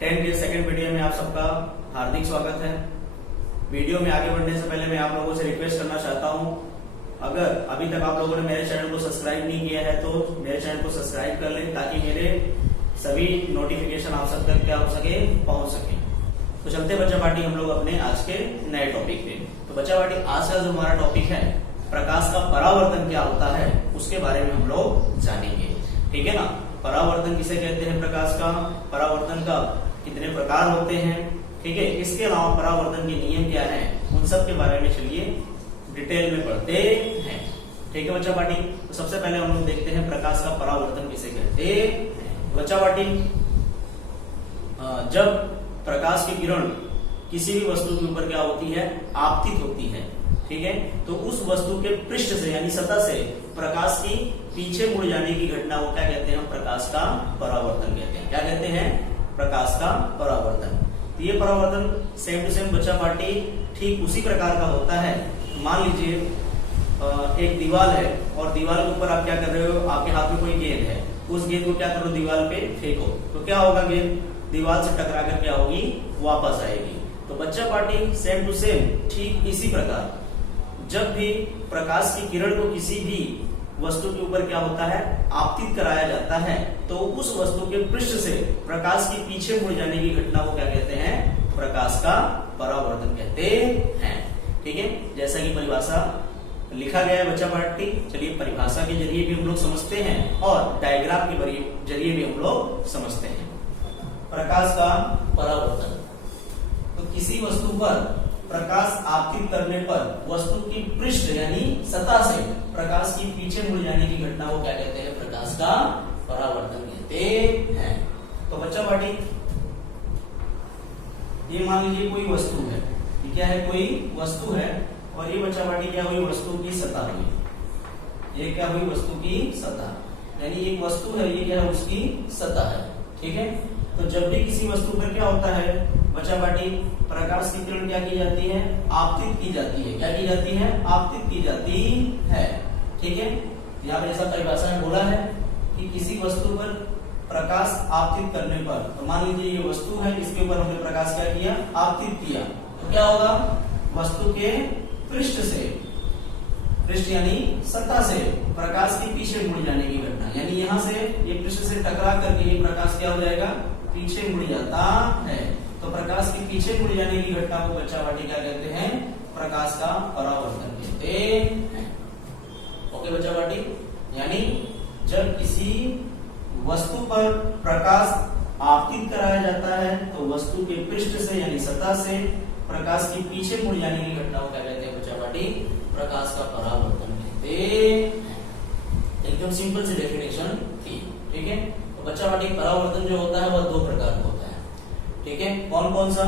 10 के second video में आप सबका हार्दिक स्वागत है। वीडियो में आगे बढ़ने से पहले मैं आप लोगों से रिक्वेस्ट करना चाहता हूं, अगर अभी तक आप लोगों ने मेरे चैनल को सब्सक्राइब नहीं किया है तो मेरे चैनल को सब्सक्राइब कर लें ताकि मेरे सभी नोटिफिकेशन आप सब तक क्या हो सके, पहुंच सके। तो चलते बच्चा पार्टी हम लोग अपने आज के नए टॉपिक पे। तो बच्चा पार्टी आज का जो हमारा टॉपिक है प्रकाश का परावर्तन क्या होता है उसके बारे में हम लोग जानेंगे। ठीक है ना। परावर्तन किसे कहते हैं, प्रकाश का परावर्तन का कितने प्रकार होते हैं, ठीक है। इसके अलावा परावर्तन के नियम क्या हैं, उन सब के बारे में चलिए डिटेल में पढ़ते हैं। ठीक है बच्चा पार्टी। तो सबसे पहले हम लोग देखते हैं प्रकाश का परावर्तन किसे कहते हैं। बच्चा पार्टी, जब प्रकाश की किरण किसी भी वस्तु के ऊपर क्या होती है, आपतित होती है, ठीक है, तो उस वस्तु के पृष्ठ से यानी सतह से प्रकाश की पीछे मुड़ जाने की घटना को क्या कहते हैं, प्रकाश का परावर्तन कहते हैं। क्या कहते हैं, प्रकाश का परावर्तन। तो ये परावर्तन सेम टू सेम बच्चा पार्टी ठीक उसी प्रकार का होता है। मान लीजिए एक दीवार है और दीवार के ऊपर आप क्या कर रहे हो, आपके हाथ में कोई गेंद है, उस गेंद को क्या करो, दीवार पे फेंको, तो क्या होगा, गेंद दीवार से टकरा कर क्या होगी, वापस आएगी। तो बच्चा पार्टी सेम टू सेम ठीक इसी प्रकार जब भी प्रकाश की किरण को किसी भी वस्तु के ऊपर क्या होता है, आपतित कराया जाता है, तो उस वस्तु के पृष्ठ से प्रकाश की पीछे मुड़ जाने की घटना को क्या कहते हैं, प्रकाश का परावर्तन कहते हैं। ठीक है, जैसा कि परिभाषा लिखा गया है बच्चा पार्टी, चलिए परिभाषा के जरिए भी हम लोग समझते हैं और डायग्राम के जरिए भी हम लोग समझते हैं। प्रकाश का परावर्तन, तो किसी वस्तु पर प्रकाश आपतित करने पर वस्तु की पृष्ठ यानी सतह से प्रकाश की पीछे मुड़ जाने की घटना को क्या कहते हैं, प्रकाश का परावर्तन कहते हैं। तो बच्चा पार्टी, ये मान लीजिए कोई वस्तु है, ये क्या है, कोई वस्तु है, और ये बच्चा पार्टी क्या हुई, वस्तु की सतह हुई। ये क्या हुई, वस्तु की सतह, यानी एक वस्तु है, ये क्या है, उसकी सतह है। ठीक है, तो जब भी किसी वस्तु पर क्या होता है बच्चा पार्टी, प्रकाश की किरण क्या की जाती है, आपतित की जाती है। क्या की जाती है, आपतित की जाती है। ठीक है, यहाँ पे ऐसा परिभाषा में बोला है कि किसी वस्तु पर प्रकाश आपतित करने पर, तो मान लीजिए ये वस्तु है, इसके ऊपर हमने प्रकाश क्या किया, आपतित किया, तो क्या होगा, वस्तु के पृष्ठ से, पृष्ठ यानी सतह से प्रकाश के पीछे मुड़ जाने की घटना, यानी यहाँ से ये पृष्ठ से टकरा करके ये प्रकाश क्या हो जाएगा, पीछे मुड़ जाता है। तो प्रकाश के पीछे मुड़ जाने की घटना को बच्चा पार्टी क्या कहते हैं, प्रकाश का परावर्तन कहते हैं। ओके बच्चा पार्टी, यानी जब किसी वस्तु पर प्रकाश आपतित कराया जाता है तो वस्तु के पृष्ठ से यानी सतह से प्रकाश के पीछे मुड़ जाने की घटना को क्या कहते हैं बच्चा पार्टी, प्रकाश का परावर्तन कहते हैं। एकदम सिंपल सी डेफिनेशन थी। ठीक है, तो बच्चा पार्टी परावर्तन जो होता है वह दो प्रकार का होता है। ठीक है, कौन कौन सा,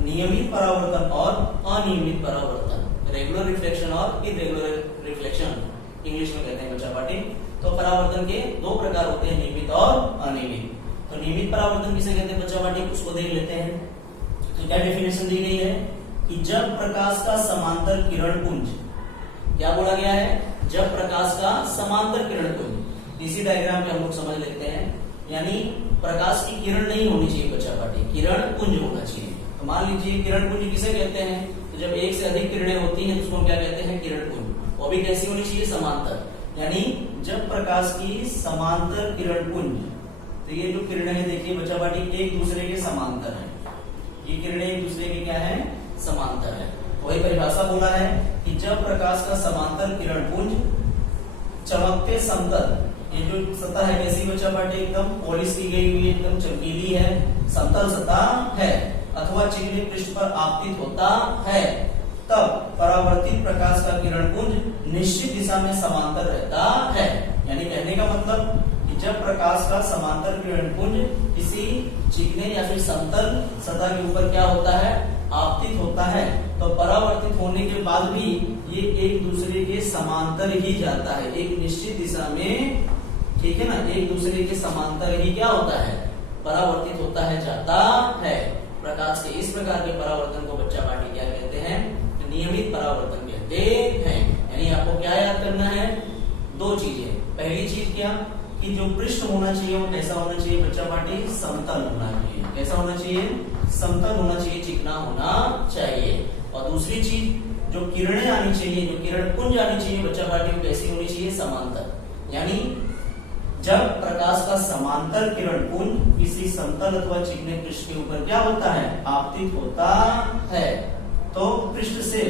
नियमित परावर्तन और अनियमित परावर्तन, रेगुलर रिफ्लेक्शन और इरेगुलर रिफ्लेक्शन इंग्लिश में कहते हैं बच्चा पार्टी। तो परावर्तन के दो प्रकार होते हैं, नियमित और अनियमित। तो नियमित परावर्तन किसे कहते हैं बच्चा पार्टी, उसको देख लेते हैं। तो क्या डेफिनेशन दी गई है कि जब प्रकाश का समांतर किरण पुंज, क्या बोला गया है, जब प्रकाश का समांतर किरण पुंज, इसी डायग्राम पे हम लोग समझ लेते हैं, यानी प्रकाश की किरण नहीं होनी चाहिए बच्चा पार्टी, किरण पुंज होना चाहिए। तो मान लीजिए किरण पुंज किसे कहते हैं, तो जब एक से अधिक किरणें होती हैं तो उसको क्या कहते हैं, किरण पुंज। वो भी कैसी होनी चाहिए, समांतर, यानी जब प्रकाश की समांतर किरण पुंज, तो ये जो किरणें हैं देखिए बच्चा पार्टी एक दूसरे के समांतर है, ये किरणें एक दूसरे के क्या है, समांतर है। वही परिभाषा बोला है कि जब प्रकाश का समांतर किरण पुंज चमकते समतल, ये जो सतह है कैसी बच्चा पार्टी, एकदम पॉलिश की गई हुई, एकदम चमकीली है, समतल सतह है, अथवा चिकने पृष्ठ पर आपतित होता है, तब परावर्तित प्रकाश का किरण पुंज निश्चित दिशा में समांतर रहता है। यानी कहने का मतलब कि जब प्रकाश का समांतर किरण पुंज किसी चिकने या फिर समतल सतह के ऊपर क्या होता है, आपतित होता है, तो परावर्तित होने के बाद भी ये एक दूसरे के समांतर ही जाता है, एक निश्चित दिशा में। ठीक है ना, एक दूसरे के समांतर ही क्या होता है, परावर्तित होता है, जाता है। प्रकाश के इस प्रकार के परावर्तन को बच्चा पार्टी क्या कहते हैं, नियमित परावर्तन कहते हैं। यानी आपको क्या याद करना है, दो चीजें। पहली चीज क्या, कि जो पृष्ठ होना चाहिए वो कैसा होना चाहिए बच्चा पार्टी, समतल होना चाहिए। कैसा होना चाहिए, समतल होना चाहिए, चिकना होना चाहिए। और दूसरी चीज जो किरणें आनी चाहिए, जो किरण पुंज आनी चाहिए बच्चा पार्टी को कैसी होनी चाहिए, समांतर। यानी जब प्रकाश का समांतर किरण पुंज किसी समतल अथवा चिकने पृष्ठ के ऊपर क्या होता है, आपतित होता है, तो पृष्ठ से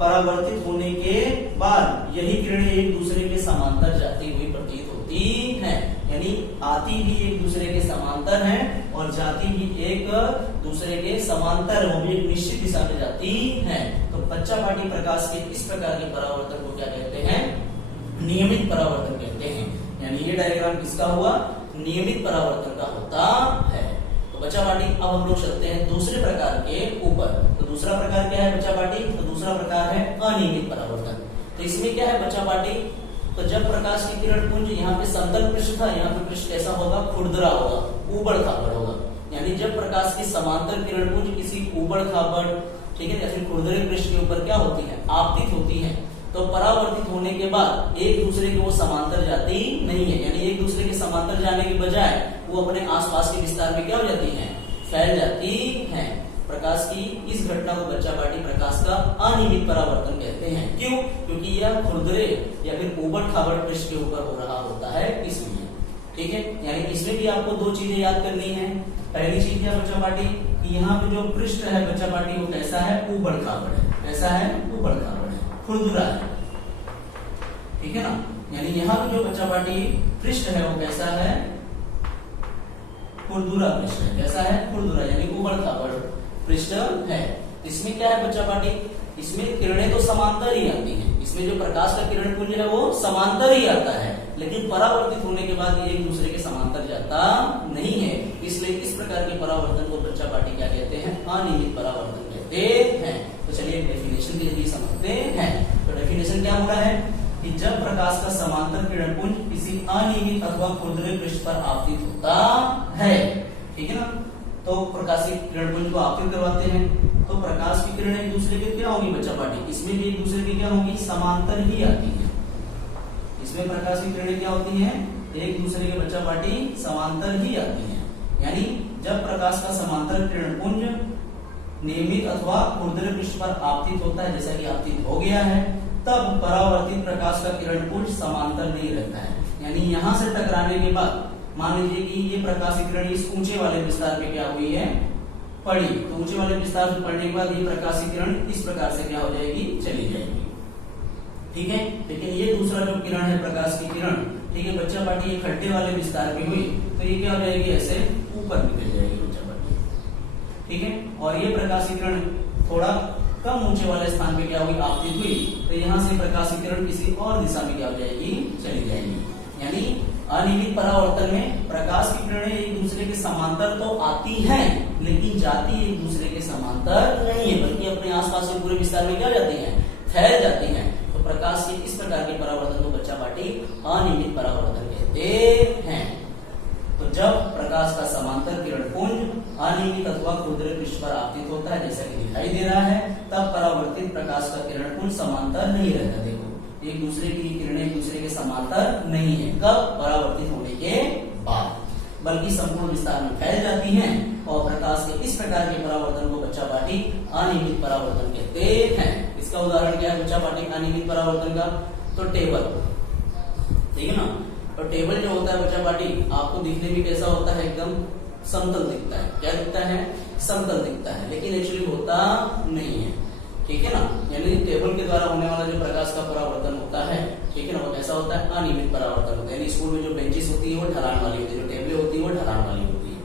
परावर्तित होने के बाद यही किरणें एक दूसरे के समांतर जाती हुई प्रतीत होती हैं। यानी आती भी एक दूसरे के समांतर हैं और जाती भी एक दूसरे के समांतर, वो भी एक निश्चित दिशा में जाती हैं। तो बच्चा पार्टी प्रकाश के इस प्रकार के परावर्तन को क्या कहते हैं, नियमित परावर्तन कहते हैं। यानी ये डायग्राम किसका हुआ, नियमित परावर्तन का होता है। तो बच्चा पार्टी अब हम लोग चलते हैं दूसरे प्रकार के ऊपर। तो दूसरा प्रकार क्या है बच्चा पार्टी, तो दूसरा प्रकार है अनियमित परावर्तन। तो इसमें क्या है बच्चा पार्टी, तो जब प्रकाश की किरण पुंज यहाँ पे समतल पृष्ठ था, यहाँ पे पृष्ठ कैसा होगा, खुरदरा होगा, ऊबड़ खाबड़ होगा। यानी जब प्रकाश की समांतर किरण पुंज किसी ऊबड़ खाबड़, ठीक है, या फिर खुरदरे पृष्ठ के ऊपर क्या होती है, आपतित होती है, तो परावर्तित होने के बाद एक दूसरे के वो समांतर जाती नहीं है। यानी एक दूसरे के समांतर जाने के बजाय वो अपने आसपास के विस्तार में क्या हो जाती हैं, फैल जाती हैं। प्रकाश की इस घटना को बच्चा पार्टी प्रकाश का अनियमित परावर्तन कहते हैं। क्यों, क्योंकि यह खुरदरे या फिर ऊबड़ खाबड़ पृष्ठ के ऊपर हो रहा होता है, इसलिए। ठीक है, यानी इसमें भी आपको दो चीजें याद करनी है। पहली चीज क्या बच्चा पार्टी, कि यहाँ पे जो पृष्ठ है बच्चा पार्टी वो कैसा है, ऊबड़ खाबड़ है। कैसा है, ऊबड़ खाबड़ है, खुरदुरा है, ठीक है ना। यानी यहाँ पे जो बच्चा पार्टी पृष्ठ है वो कैसा है, खुरदुरा पृष्ठ है। कैसा है, खुरदुरा, यानी ऊबड़ खाबड़ पृष्ठ है। इसमें क्या है बच्चा पार्टी, इसमें किरणें तो समांतर ही आती हैं। इसमें जो प्रकाश का किरण पुंज है वो समांतर ही आता है, लेकिन परावर्तित होने के बाद ये एक दूसरे के समांतर जाता नहीं है। इसलिए इस प्रकार के परावर्तन को बच्चा पार्टी क्या कहते हैं, अनियमित परावर्तन कहते हैं। तो चलिए डेफिनेशन के लिए समझते हैं। तो डेफिनेशन क्या हो रहा है कि जब प्रकाश का समांतर किरण पुंज किसी अनियमित अथवा खुरदरे पृष्ठ पर आपतित होता है, ठीक है ना, तो प्रकाशित किरण पुंज को आपतित करवाते हैं, तो प्रकाश की किरणें एक दूसरे के क्या होंगी बच्चा पार्टी, इसमें भी एक दूसरे की क्या होंगी, समांतर ही आती है। इसमें प्रकाश की किरणें क्या होती हैं, एक दूसरे के बच्चा पार्टी समांतर ही आती हैं। यानी जब प्रकाश का समांतर किरण पुंज नियमित अथवा खुरदरे पृष्ठ पर आपतित होता है, जैसा कि आपतित हो गया है, तब परावर्तित प्रकाश का किरण पुंज समांतर नहीं रहता है। यानी यहाँ से टकराने के बाद मान लीजिए कि ये प्रकाश की किरण इस ऊंचे वाले विस्तार पे क्या हुई है, पड़ी, तो ऊंचे वाले विस्तार पे पड़ने के बाद ये प्रकाश की किरण इस प्रकार से क्या हो जाएगी, चली जाएगी। ठीक है, लेकिन ये दूसरा जो किरण है प्रकाश की किरण, ठीक है बच्चा पार्टी, ये खड्डे वाले विस्तार पे हुई, तो ये क्या हो जाएगी, ऐसे ऊपर निकल जाएगी बच्चा पार्टी। ठीक है, और ये प्रकाश की किरण थोड़ा कम ऊंचे वाले स्थान पे क्या हुई, आपतित हुई, तो यहाँ से प्रकाश की किरण किसी और दिशा में क्या हो जाएगी, चली जाएगी। यानी अनियमित परावर्तन में प्रकाश की किरणें एक दूसरे के समांतर तो आती हैं, लेकिन जाती एक दूसरे के समांतर नहीं है, बल्कि अपने आसपास के पूरे विस्तार में क्या जाती हैं, फैल जाती हैं। तो प्रकाश के इस प्रकार के परावर्तन को बच्चा पार्टी अनियमित परावर्तन कहते हैं। तो जब प्रकाश का समांतर किरण पुंज अनियमित अथवा खुरदरे पृष्ठ पर आपतित होता है, जैसा कि दिखाई दे रहा है, तब परावर्तित प्रकाश का किरण पुंज समांतर नहीं रहता। देखो एक दूसरे की किरणें एक दूसरे के समांतर नहीं है, कब, परावर्तित होने के बाद, बल्कि संपूर्ण विस्तार में फैल जाती हैं। और प्रकाश के इस प्रकार के परावर्तन को बच्चा पार्टी अनियमित परावर्तन कहते हैं। इसका उदाहरण क्या है बच्चा पार्टी अनियमित परावर्तन का, तो टेबल, ठीक है ना। तो टेबल जो होता है बच्चा पार्टी आपको दिखने में कैसा होता है, एकदम समतल दिखता है। क्या दिखता है, समतल दिखता है, लेकिन एक्चुअली होता नहीं है। ठीक है ना, यानी टेबल के द्वारा होने वाला जो प्रकाश का परावर्तन होता है, ठीक है ना, वो कैसा होता है, अनियमित परावर्तन होता है। यानी स्कूल में जो बेंचेस होती है वो ढलान वाली होती है, जो टेबलें होती है वो ढलान वाली होती है।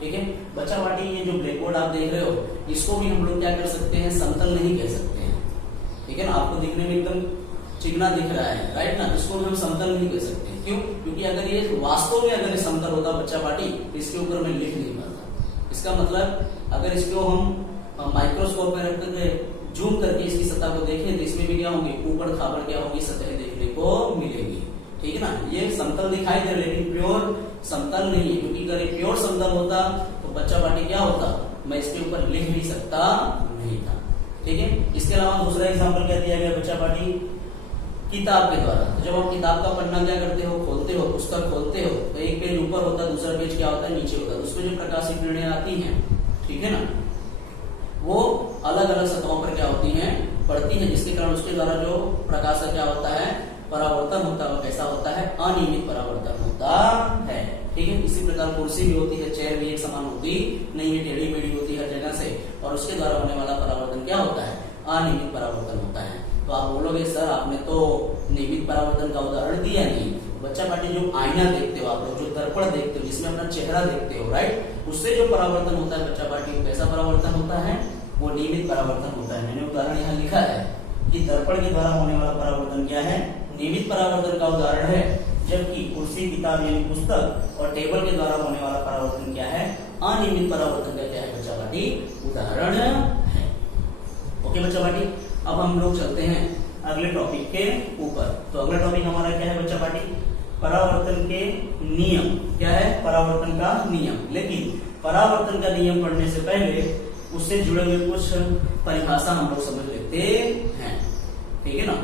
ठीक है बच्चा पार्टी, ये जो ब्लैक बोर्ड आप देख रहे हो, इसको भी हम लोग क्या कर सकते हैं, समतल नहीं कह सकते हैं। ठीक है ना, आपको दिखने में एकदम चिकना दिख रहा है, राइट ना, इसको हम समतल नहीं कह सकते। क्यों, क्योंकि अगर ये वास्तव में अगर ये समतल होता बच्चा पार्टी, तो इसके ऊपर मैं लिख नहीं पाता। इसका मतलब अगर इसको हम माइक्रोस्कोप में रख करके जूम करके इसकी सतह को देखें, तो इसमें भी क्या होंगे, ऊबड़ खाबड़ क्या होगी, सतह देखने को मिलेगी। ठीक है ना, ये समतल दिखाई दे रहा है, लेकिन प्योर समतल नहीं है, क्योंकि अगर प्योर समतल होता तो बच्चा पार्टी क्या होता, मैं इसके ऊपर लिख नहीं सकता नहीं था। ठीक है, इसके अलावा दूसरा एग्जाम्पल क्या दिया गया बच्चा पार्टी, किताब के द्वारा। तो जब आप किताब का पन्ना क्या करते हो, खोलते हो, पुस्तक खोलते हो, तो एक पेज ऊपर होता है, दूसरा पेज क्या होता है, नीचे होता है। तो उसमें जो प्रकाशित किरणें आती हैं, ठीक है ना, वो अलग अलग सतहों पर क्या होती हैं, पड़ती है, जिसके कारण उसके द्वारा जो प्रकाश क्या होता है, परावर्तन होता है। वो कैसा होता है, अनियमित परावर्तन होता है। ठीक है, इसी प्रकार कुर्सी भी होती है, चेयर भी एक समान होती नहीं है, टेढ़ी मेढ़ी होती है हर जगह से, और उसके द्वारा होने वाला परावर्तन क्या होता है, अनियमित परावर्तन होता है। तो आप बोलोगे सर आपने तो नियमित परावर्तन का उदाहरण दिया नहीं। बच्चा पार्टी जो आईना देखते हो आप लोग, जो दर्पण देखते हो, जिसमें अपना चेहरा देखते हो, राइट, उससे जो परावर्तन होता है बच्चा पार्टी, कैसा परावर्तन होता है, वो नियमित परावर्तन होता है। मैंने उदाहरण यहाँ लिखा है कि दर्पण के द्वारा होने वाला परावर्तन क्या है, नियमित परावर्तन का उदाहरण है, जबकि कुर्सी, किताब यानी पुस्तक और टेबल के द्वारा होने वाला परावर्तन क्या है, अनियमित परावर्तन का क्या है बच्चा पार्टी, उदाहरण है। ओके बच्चा पार्टी, अब हम लोग चलते हैं अगले टॉपिक के ऊपर। तो अगला टॉपिक हमारा क्या है बच्चा पार्टी, परावर्तन के नियम। क्या है, परावर्तन का नियम। लेकिन परावर्तन का नियम पढ़ने से पहले उससे जुड़े हुए कुछ परिभाषा हम लोग समझ लेते हैं, ठीक है ना।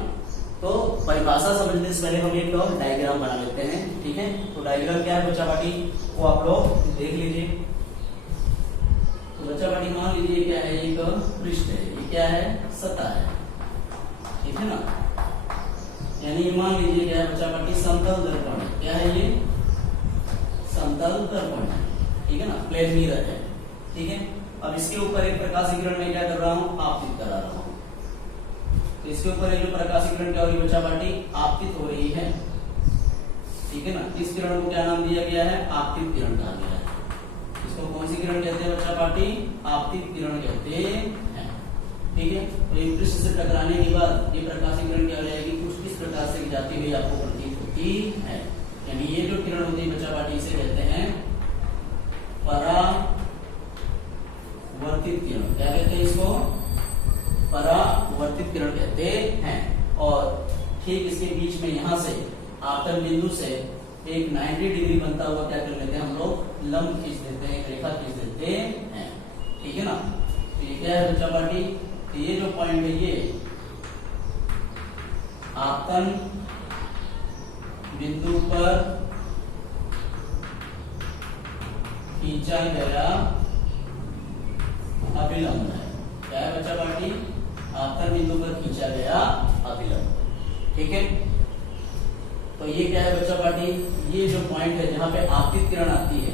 तो परिभाषा समझने से पहले हम एक डायग्राम बना लेते हैं, ठीक है। तो डायग्राम क्या है बच्चा पार्टी, वो आप लोग देख लीजिए। तो बच्चा पार्टी मान लीजिए क्या है, एक पृष्ठ है, ये क्या है, सतह है, ठीक है ना। यानी मान लीजिए क्या है बच्चा पार्टी, समतल दर्पण है। क्या है ये, समतल दर्पण है, ठीक है ना, प्लेन मिरर है, ठीक है। अब इसके ऊपर एक प्रकाश किरण में क्या कर रहा हूँ, आपतित करा रहा हूँ। तो इसके ऊपर एक जो प्रकाश किरण क्या हो रही है बच्चा पार्टी, आपतित हो रही है, ठीक है ना। इस किरण को क्या नाम दिया गया है, आपतित किरण कहा गया है। इसको कौन सी किरण कहते हैं बच्चा पार्टी, आपतित किरण कहते हैं, ठीक है। तो एक पृष्ठ से टकराने के बाद ये प्रकाश किरण क्या हो जाएगी, कुछ इस प्रकार से जाती हुई आपको प्रतीत होती है। यानी ये जो किरण होती है बच्चा पार्टी, इसे कहते हैं परावर्तित किरण। क्या कहते हैं इसको, परावर्तित किरण कहते हैं। और ठीक इसके बीच में यहां से आपतन बिंदु से एक 90 डिग्री बनता हुआ क्या कर लेते हैं हम लोग, लंब खींच देते हैं, एक रेखा खींच देते हैं, ठीक है ना। तो ये क्या है बच्चा पार्टी, तो ये जो पॉइंट है ये आपतन बिंदु पर खींचा गया अभिलंब है। क्या है बच्चा पार्टी, आपतन बिंदु पर खींचा गया अभिलंब, ठीक है। तो ये क्या है बच्चा पार्टी, ये जो पॉइंट है जहां पे आपतित किरण आती है,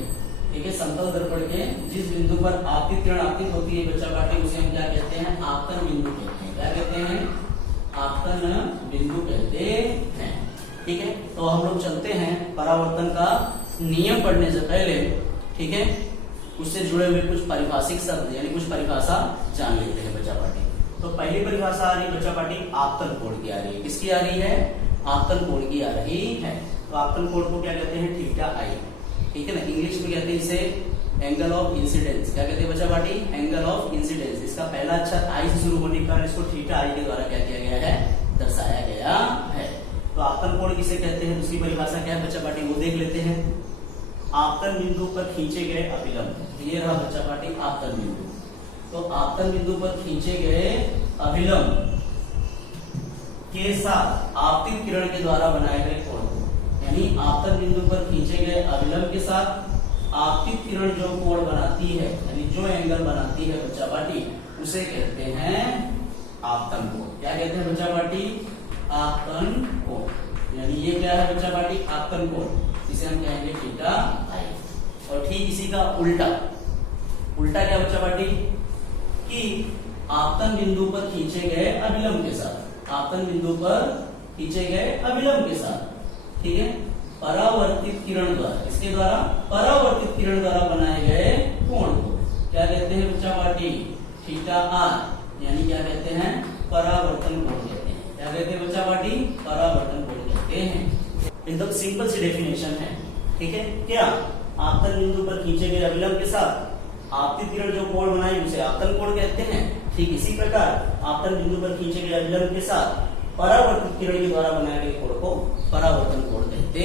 ठीक है, समतल दर्पण के जिस बिंदु पर आपतित किरण आपतित होती है बच्चा पार्टी, उसे हम क्या कहते हैं, आपतन बिंदु कहते हैं। क्या कहते हैं, आपतन बिंदु कहते हैं, ठीक है। तो हम लोग चलते हैं परावर्तन का नियम पढ़ने से पहले, ठीक है, उससे जुड़े हुए कुछ पारिभाषिक शब्द यानी कुछ परिभाषा जान लेते हैं बच्चा पार्टी। तो पहली परिभाषा आ रही है बच्चा पार्टी, आपतन कोण की आ रही है। किसकी आ रही है, आपतन कोण की आ रही है। तो आपतन कोण को क्या कहते हैं, थीटा आई, ठीक है ना। इंग्लिश में कहते हैं इसे एंगल ऑफ इंसिडेंस। क्या कहते हैं बच्चा पार्टी, एंगल ऑफ इंसिडेंस। इसका पहला अक्षर आई से शुरू होने के कारण इसको थीटा आई के द्वारा क्या किया गया है, दर्शाया गया है। तो आपतन कोण किसे कहते हैं, उसकी परिभाषा क्या है बच्चा पार्टी, वो देख लेते हैं। आपतन बिंदु पर खींचे गए अभिलंब, ये रहा बच्चा पार्टी आपतन बिंदु। तो आपतन बिंदु पर खींचे गए अभिलंब के साथ आपतित किरण के द्वारा बनाए गए कोण, यानी आपतन बिंदु पर खींचे गए अभिलंब के साथ आपतित किरण जो कोण बनाती है, यानी जो एंगल बनाती है बच्चा पार्टी, उसे कहते हैं आपतन कोण। क्या कहते हैं बच्चा पार्टी, आपतन कोण। यानी ये क्या है बच्चा पार्टी, आपतन कोण, इसे हम कहेंगे थीटा आई। और ठीक इसी का उल्टा, उल्टा क्या बच्चा पार्टी, कि आपतन बिंदु पर खींचे गए अभिलंब के साथ, आपतन बिंदु पर खींचे गए अभिलंब के साथ, ठीक है, परावर्तित किरण द्वारा, इसके द्वारा परावर्तित किरण द्वारा बनाए गए कोण को क्या कहते हैं बच्चा पार्टी, थीटा आर। यानी क्या कहते हैं, परावर्तन कोण कहते हैं। क्या कहते हैं बच्चा पार्टी, परावर्तन कोण कहते हैं। एकदम सिंपल सी डेफिनेशन है, ठीक है। क्या, आपतन बिंदु पर खींचे गए अभिलंब के साथ आपतित किरण जो कोण बनाई उसे आपतन कोण कहते हैं। ठीक इसी प्रकार आपतन बिंदु पर खींचे गए अभिलंब के साथ परावर्तित किरण के द्वारा बनाए गए कोण को परावर्तन कोण कहते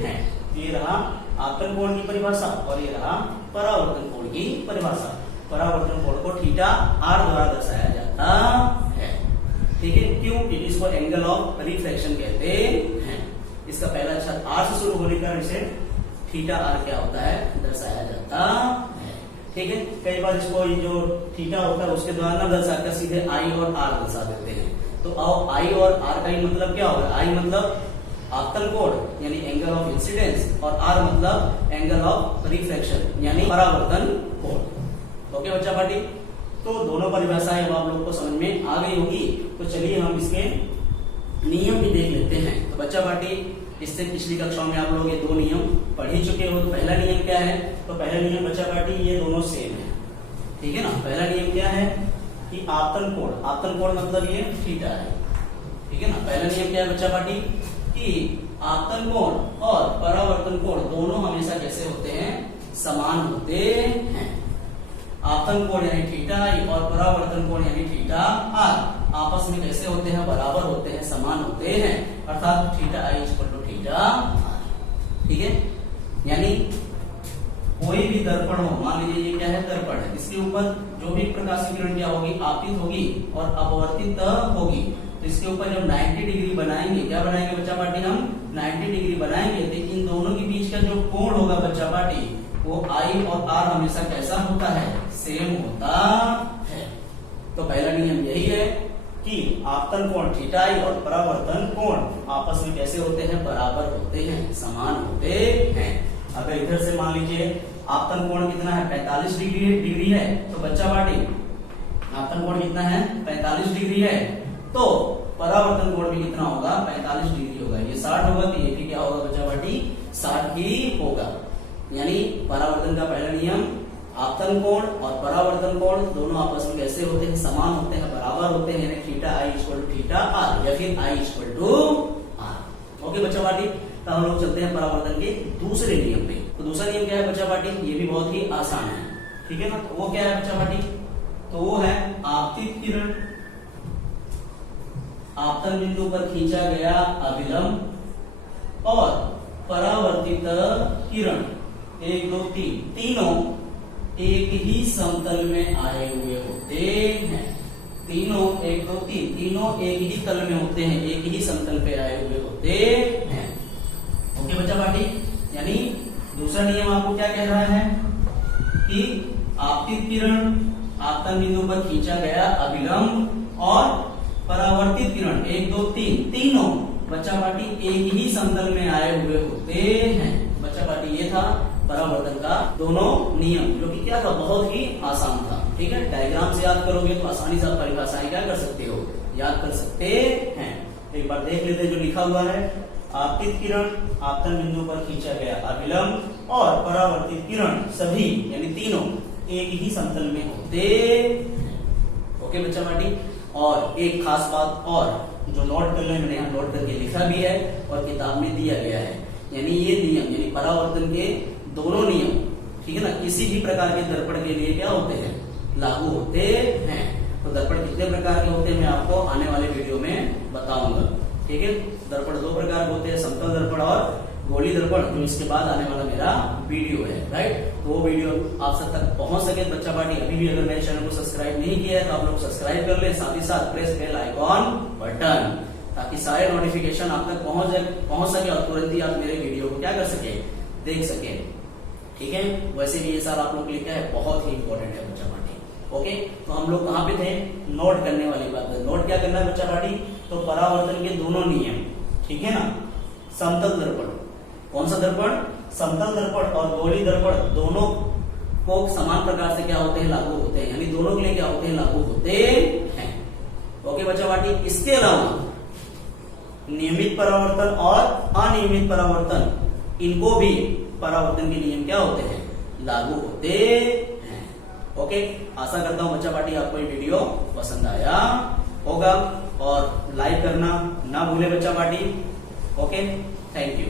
हैं। ये रहा आपतन कोण की परिभाषा और ये रहा परावर्तन कोण की परिभाषा। परावर्तन कोण को थीटा आर द्वारा दर्शाया जाता है। ठीक है, क्यों? क्योंकि इसको एंगल ऑफ रिफ्लेक्शन कहते हैं। इसका पहला अक्षर आर से शुरू होने का इसे थीटा आर क्या होता है, दर्शाया जाता है। ठीक है, कई बार इसको ये जो थीटा होता है उसके द्वारा ना दर्शाकर सीधे आई और आर दर्शा देते हैं। तो आओ आई और आर का ही मतलब क्या होगा? आई मतलब आपतन कोण यानी एंगल ऑफ इंसिडेंस, और आर मतलब एंगल ऑफ रिफ्लेक्शन यानी परावर्तन कोण। ओके बच्चा पार्टी, तो दोनों परिभाषाएं अब आप लोग को समझ में आ गई होगी। तो चलिए हम इसके नियम भी देख लेते हैं। तो बच्चा पार्टी, इससे पिछली कक्षाओं में आप लोग ये दो नियम पढ़ ही चुके हो। तो पहला नियम क्या है? तो पहला नियम बच्चा पार्टी ये दोनों सेम है, ठीक है ना। पहला नियम क्या है कि आपतन कोण मतलब ये थीटा है, ठीक है ना। पहला नियम क्या है बच्चा पार्टी कि आपतन कोण और परावर्तन कोण दोनों हमेशा कैसे होते हैं? समान होते हैं। आपतन कोण यानी थीटा आई और परावर्तन कोण यानी थीटा आर आपस में कैसे होते हैं? बराबर होते हैं, समान होते हैं, अर्थात theta i equal to theta r. ठीक है, यानी कोई भी दर्पण हो, मान लीजिए ये क्या है? दर्पण है। इसके ऊपर जो भी प्रकाश किरण क्या होगी? आपतित होगी और अपवर्तित होगी। तो इसके ऊपर जब 90 डिग्री बनाएंगे, क्या बनाएंगे बच्चा पार्टी? हम 90 डिग्री बनाएंगे तो इन दोनों के बीच का जो कोण होगा बच्चा पार्टी, वो आई और आर हमेशा कैसा होता है? सेम होता है। तो पहला नियम यही है कि आपतन कोण थीटा आई और परावर्तन कोण आपस में कैसे होते हैं? बराबर होते हैं, समान होते हैं। अगर इधर से मान लीजिए आपतन कोण कितना है? 45 डिग्री है। तो बच्चा पार्टी आपतन कोण कितना है? 45 डिग्री है। तो परावर्तन कोण भी कितना होगा? 45 डिग्री होगा। ये 60 होगा तो ये भी क्या होगा बच्चा पार्टी? 60 ही होगा। यानी परावर्तन का पहला नियम, आपतन कोण और परावर्तन कोण दोनों आपस में कैसे होते हैं? समान होते हैं, बराबर होते हैं, यानी theta i equal to theta r या फिर i equal to r. Okay बच्चा पार्टी, तो हम लोग चलते हैं परावर्तन के दूसरे नियम पे। तो दूसरा नियम क्या है बच्चा पार्टी? ये भी बहुत ही आसान है, ठीक है ना। तो वो क्या है बच्चा पार्टी? तो वो है आपतित किरण आपतन बिंदु पर खींचा गया अभिलंब और परावर्तित किरण 1 2 3 तीनों एक ही समतल में आए हुए होते हैं। तीनों 1 2 3 तीनों एक ही तल में होते हैं, एक ही समतल पे आए हुए होते हैं। ओके बच्चा पार्टी, यानी दूसरा नियम आपको क्या कह रहा है कि आपतित किरण आपतन बिंदु पर खींचा गया अभिलंब और परावर्तित किरण 1 2 3 तीनों बच्चा पार्टी एक ही समतल में आए हुए होते हैं। बच्चा पार्टी ये था परावर्तन का दोनों नियम, जो कि क्या था? बहुत ही आसान था। ठीक है, डायग्राम से याद करोगे तो आसानी से आप परिभाषाएं क्या कर सकते हो? याद कर सकते हैं। एक बार देख लेते हैं जो लिखा हुआ है। आपतित किरण आपतन बिंदु पर खींचा गया अभिलंब और परावर्तित किरण सभी यानी तीनों एक ही समतल में होते हैं। ओके बच्चा पार्टी, और एक खास बात और जो नोट कर ले, मैंने यहाँ नोट करके लिखा भी है और किताब में दिया गया है। यानी ये नियम यानी परावर्तन के दोनों नियम, ठीक है ना, किसी भी प्रकार के दर्पण के लिए क्या होते हैं? लागू होते हैं। तो दर्पण कितने प्रकार के होते हैं मैं आपको आने वाले वीडियो में बताऊंगा। ठीक है, दर्पण 2 प्रकार के होते हैं, समतल दर्पण और गोली दर्पण, जो इसके बाद आने वाला मेरा वीडियो है। राइट, तो वो वीडियो आप सब तक पहुंच सके बच्चा पार्टी, अभी भी अगर मेरे चैनल को सब्सक्राइब नहीं किया है तो आप लोग सब्सक्राइब कर ले, साथ ही साथ प्रेस बेल आइकॉन बटन, ताकि सारे नोटिफिकेशन आप तक पहुंच सके और तुरंत ही आप मेरे वीडियो को क्या कर सके? देख सके। ठीक है, वैसे भी ये साल आप लोग के लिए क्या है? बहुत ही इंपॉर्टेंट है बच्चा पार्टी। ओके, तो हम लोग कहाँ पे थे? नोट करने वाली बात है। नोट क्या करना है बच्चा पार्टी? तो परावर्तन के दोनों नियम, ठीक है ना। समतल दर्पण, कौन सा दर्पण? समतल दर्पण और गोली दर्पण दोनों को समान प्रकार से क्या होते हैं? लागू होते हैं, यानी दोनों के लिए क्या होते हैं? लागू होते हैं। ओके बच्चा पार्टी, इसके अलावा नियमित परावर्तन और अनियमित परावर्तन, इनको भी परावर्तन के नियम क्या होते हैं? लागू होते हैं। ओके, आशा करता हूं बच्चा पार्टी आपको ये वीडियो पसंद आया होगा और लाइक करना ना भूले बच्चा पार्टी। Okay, thank you.